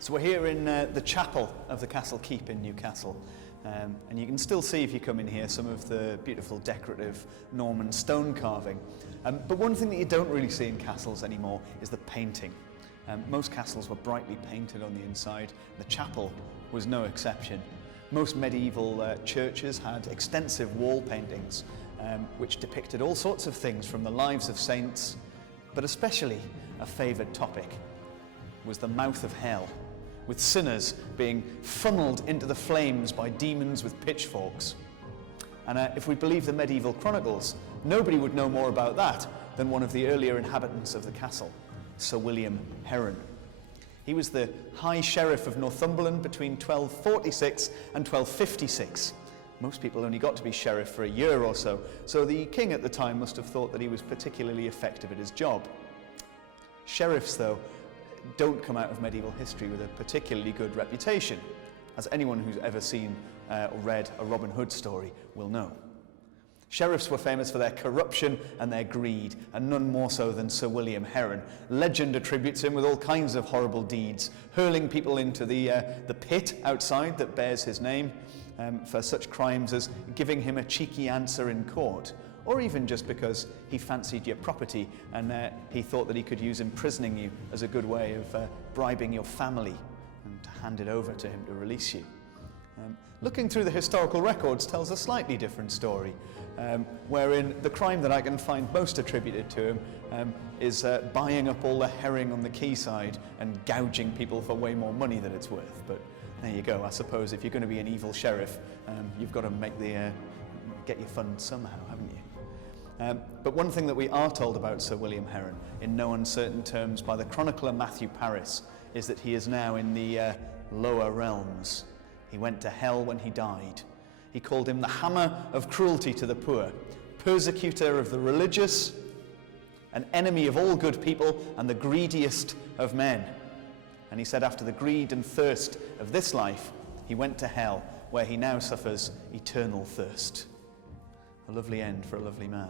So we're here in the chapel of the Castle Keep in Newcastle, and you can still see if you come in here some of the beautiful decorative Norman stone carving. But one thing that you don't really see in castles anymore is the painting. Most castles were brightly painted on the inside. The chapel was no exception. Most medieval churches had extensive wall paintings which depicted all sorts of things from the lives of saints, but especially a favoured topic was the mouth of hell, with sinners being funneled into the flames by demons with pitchforks. And if we believe the medieval chronicles, nobody would know more about that than one of the earlier inhabitants of the castle, Sir William Heron. He was the High Sheriff of Northumberland between 1246 and 1256. Most people only got to be sheriff for a year or so, so the king at the time must have thought that he was particularly effective at his job. Sheriffs, though, don't come out of medieval history with a particularly good reputation, as anyone who's ever seen or read a Robin Hood story will know. Sheriffs were famous for their corruption and their greed, and none more so than Sir William Heron. Legend attributes him with all kinds of horrible deeds, hurling people into the pit outside that bears his name for such crimes as giving him a cheeky answer in court, or even just because he fancied your property and he thought that he could use imprisoning you as a good way of bribing your family and to hand it over to him to release you. Looking through the historical records tells a slightly different story, wherein the crime that I can find most attributed to him is buying up all the herring on the quayside and gouging people for way more money than it's worth. But there you go. I suppose if you're going to be an evil sheriff, you've got to get your funds somehow, haven't you? But one thing that we are told about Sir William Heron, in no uncertain terms by the chronicler Matthew Paris, is that he is now in the lower realms. He went to hell when he died. He called him the hammer of cruelty to the poor, persecutor of the religious, an enemy of all good people, and the greediest of men. And he said after the greed and thirst of this life, he went to hell, where he now suffers eternal thirst. A lovely end for a lovely man.